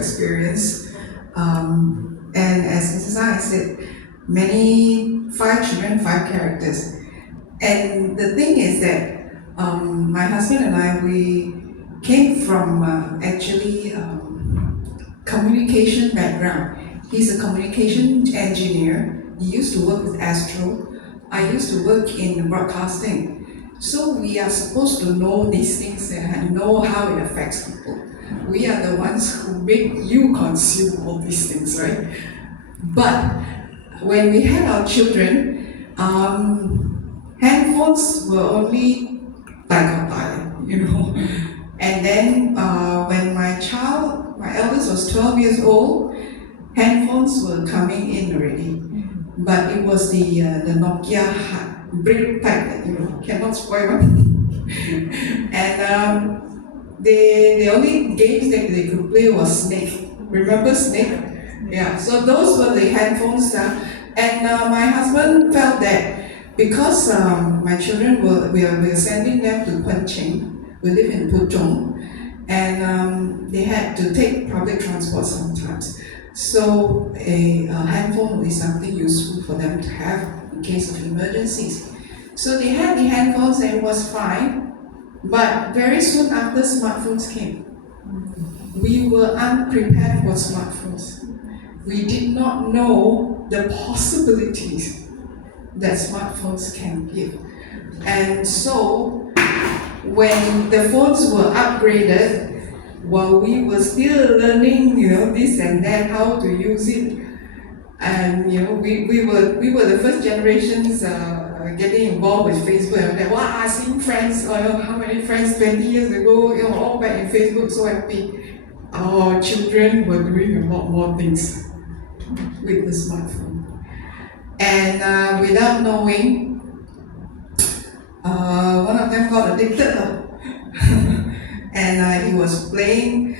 experience. And as Mrs. I said, five children, five characters. And the thing is that my husband and I, we came from communication background. He's a communication engineer. He used to work with Astro. I used to work in broadcasting. So we are supposed to know these things and know how it affects people. We are the ones who make you consume all these things, right? But when we had our children, handphones were only And then when my eldest was 12 years old, handphones were coming in already. But it was the Nokia brick type that cannot spoil one. And the only games that they could play was Snake. Remember Snake? Yeah. So those were the handphones. And my husband felt that because my children we were sending them to Penching. We live in Pudong, and they had to take public transport sometimes. So a handphone would be something useful for them to have in case of emergencies. So they had the handphones and it was fine, but very soon after smartphones came, we were unprepared for smartphones. We did not know the possibilities that smartphones can give. And so when the phones were upgraded, while we were still learning, this and that, how to use it, and we were the first generations getting involved with Facebook. And wow, seeing friends, how many friends 20 years ago, all back in Facebook, so happy. Our children were doing a lot more things with the smartphone, and without knowing. One of them got addicted, and he was playing.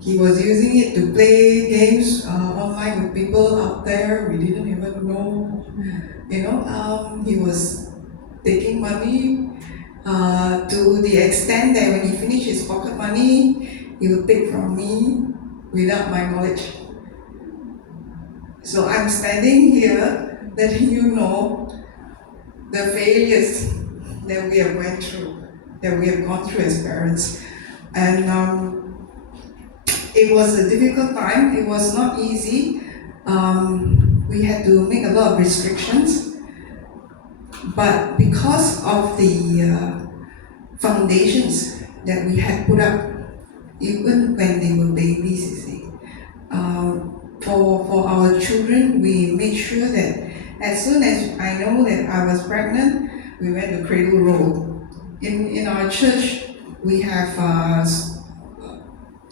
He was using it to play games online with people out there. We didn't even know. He was taking money to the extent that when he finished his pocket money, he would take from me without my knowledge. So I'm standing here letting you know the failures that we have went through, that we have gone through as parents. And it was a difficult time. It was not easy. We had to make a lot of restrictions. But because of the foundations that we had put up, even when they were babies, you see, for our children, we made sure that as soon as I know that I was pregnant, we went to cradle roll. In our church, we have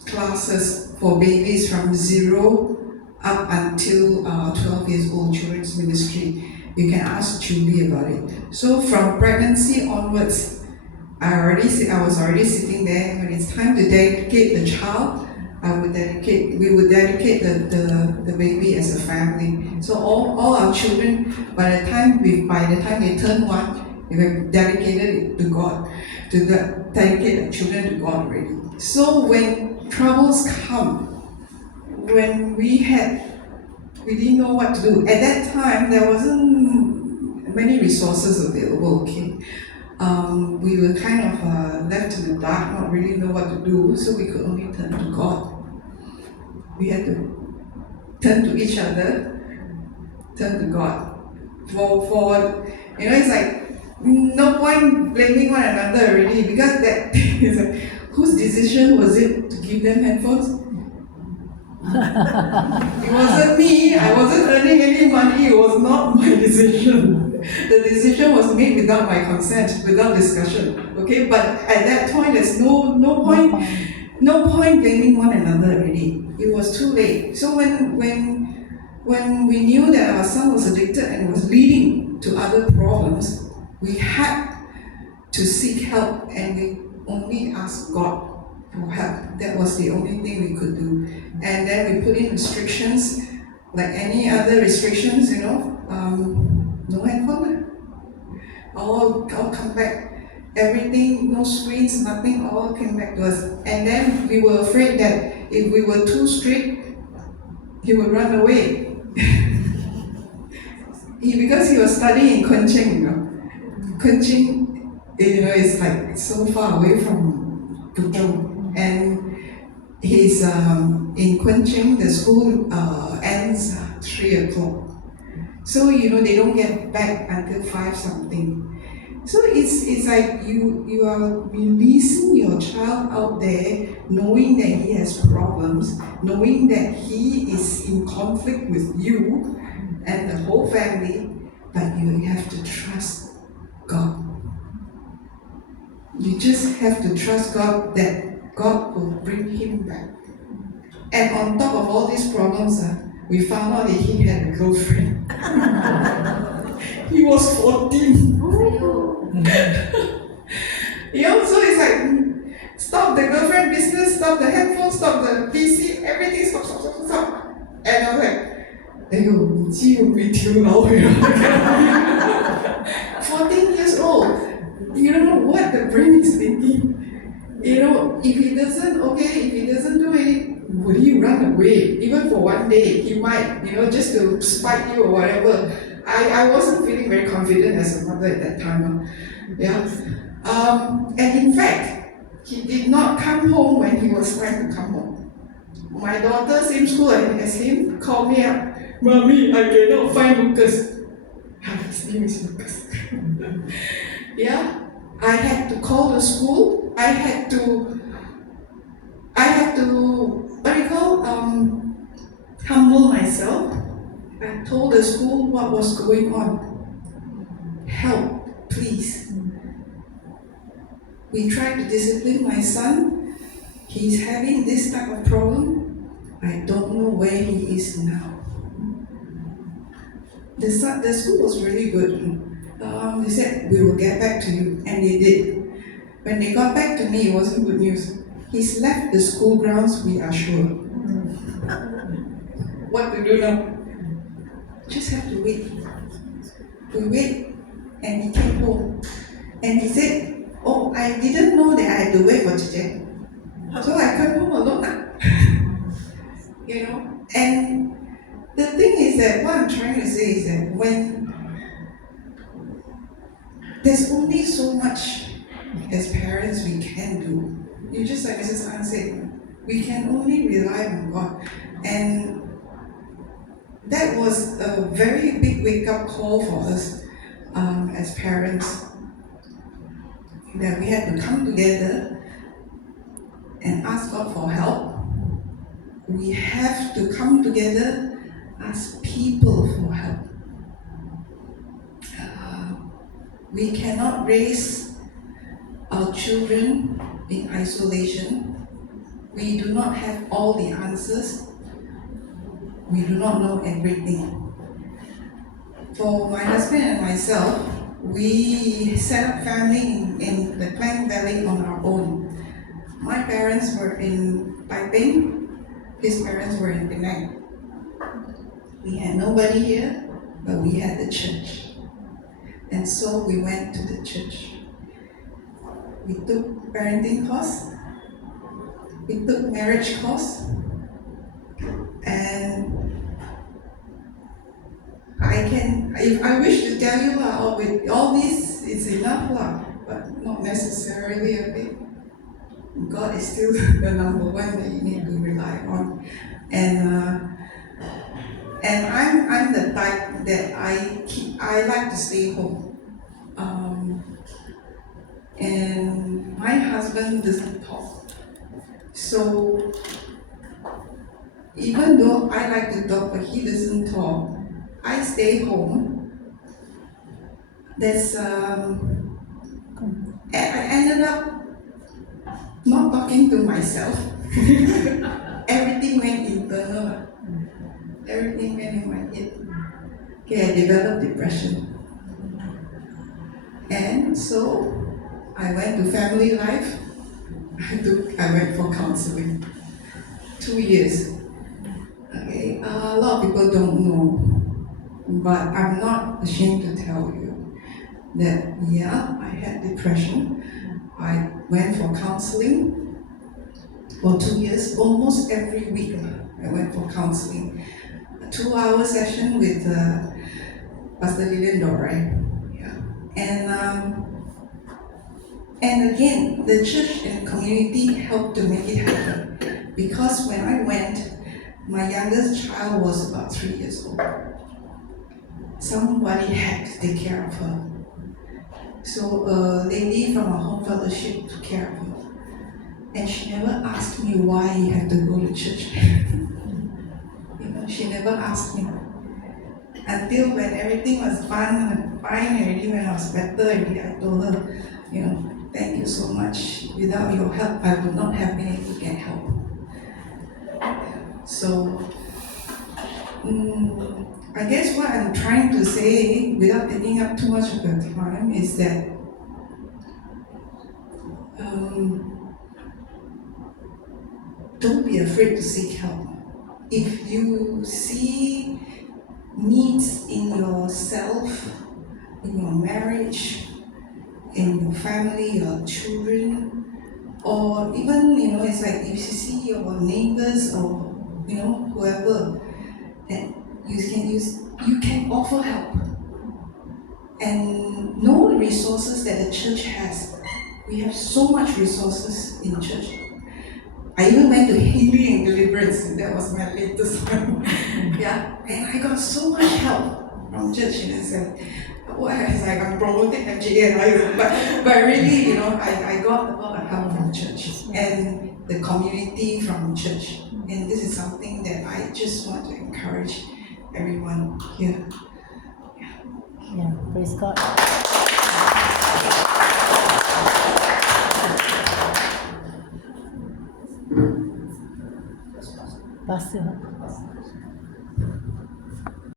classes for babies from 0 up until 12 years old, children's ministry. You can ask Julie about it. So from pregnancy onwards, I was already sitting there. When it's time to dedicate the child, we would dedicate the baby as a family. So all our children, by the time they turn 1, they were dedicated to God, to dedicate the children to God already. So when troubles come, when we didn't know what to do. At that time, there wasn't many resources available, okay? We were kind of left in the dark, not really know what to do, so we could only turn to God. We had to turn to each other, turn to God. For it's like, no point blaming one another already, because that is like, whose decision was it to give them headphones? It wasn't me. I wasn't earning any money. It was not my decision. The decision was made without my consent, without discussion. Okay, but at that point, there's no point blaming one another already. It was too late. So when we knew that our son was addicted and was leading to other problems, we had to seek help, and we only asked God for help. That was the only thing we could do. And then we put in restrictions, like any other restrictions, no handphone, all come back. Everything, no screens, nothing, all came back to us. And then we were afraid that if we were too strict, he would run away. Because he was studying in Kunching, Kunching, is like so far away from Putong. And he's in Kunching, the school ends 3 o'clock. So, they don't get back until 5 something. So it's like you are releasing your child out there, knowing that he has problems, knowing that he is in conflict with you and the whole family, but you have to trust God. You just have to trust God that God will bring him back. And on top of all these problems, we found out that he had a girlfriend. He was 14. So it's like, stop the girlfriend business, stop the headphone, stop the PC, everything stop. And I was like, 14 years old. You don't know what the brain is thinking. If he doesn't do it, would he run away? Even for one day, he might, just to spite you or whatever. I wasn't feeling very confident as a mother at that time. And in fact, he did not come home when he was trying to come home. My daughter, same school as him, called me up. Mommy, I cannot find Lucas. His name is Lucas. I had to call the school. I had to humble myself. I told the school what was going on. Help, please. We tried to discipline my son. He's having this type of problem. I don't know where he is now. The school was really good. They said, we will get back to you. And they did. When they got back to me, it wasn't good news. He's left the school grounds, we are sure. What to do now? Just have to wait. We wait, and he came home. And he said, oh, I didn't know that I had to wait for Chiche. So I came home alone. And the thing is that what I'm trying to say is that when there's only so much as parents we can do. Just like Mrs. Ann said, we can only rely on God. And that was a very big wake-up call for us as parents, that we had to come together and ask God for help. We have to come together as people for help. We cannot raise our children in isolation. We do not have all the answers. We do not know everything. For my husband and myself, we set up family in the Klang Valley on our own. My parents were in Taiping, his parents were in Penang. We had nobody here, but we had the church. And so we went to the church. We took parenting course, we took marriage course, and if I wish to tell you with all this is enough, but not necessarily. Okay? God is still the number one that you need to rely on. And I'm the type that I like to stay home. And my husband doesn't talk. So even though I like to talk, but he doesn't talk, I stay home. I ended up not talking to myself. Everything went internal. Everything went in my head. Okay, I developed depression. And so I went to Family Life. I went for counseling. 2 years. Okay, a lot of people don't know, but I'm not ashamed to tell you that I had depression. I went for counseling. for 2 years. Almost every week, I went for counseling. A 2-hour session with Pastor Lillian Dorai. Yeah. And again, the church and community helped to make it happen. Because when I went, my youngest child was about 3 years old. Somebody had to take care of her. So a lady from our home fellowship took care of her. And she never asked me why you have to go to church. She never asked me. Until when everything was fine already, when I was better already, I told her, thank you so much. Without your help, I would not have been able to get help. So, I guess what I'm trying to say, without taking up too much of your time, is that don't be afraid to seek help. If you see needs in yourself, in your marriage, in your family, your children, or even, it's like if you see your neighbors or, whoever, that you can offer help. And know the resources that the church has. We have so much resources in church. I even went to healing and deliverance, and that was my latest one. Yeah, and I got so much help from church. It's like I'm promoting FGA, but really, I got a lot of help from church and the community from church. And this is something that I just want to encourage everyone here. Yeah, praise God. Pastor.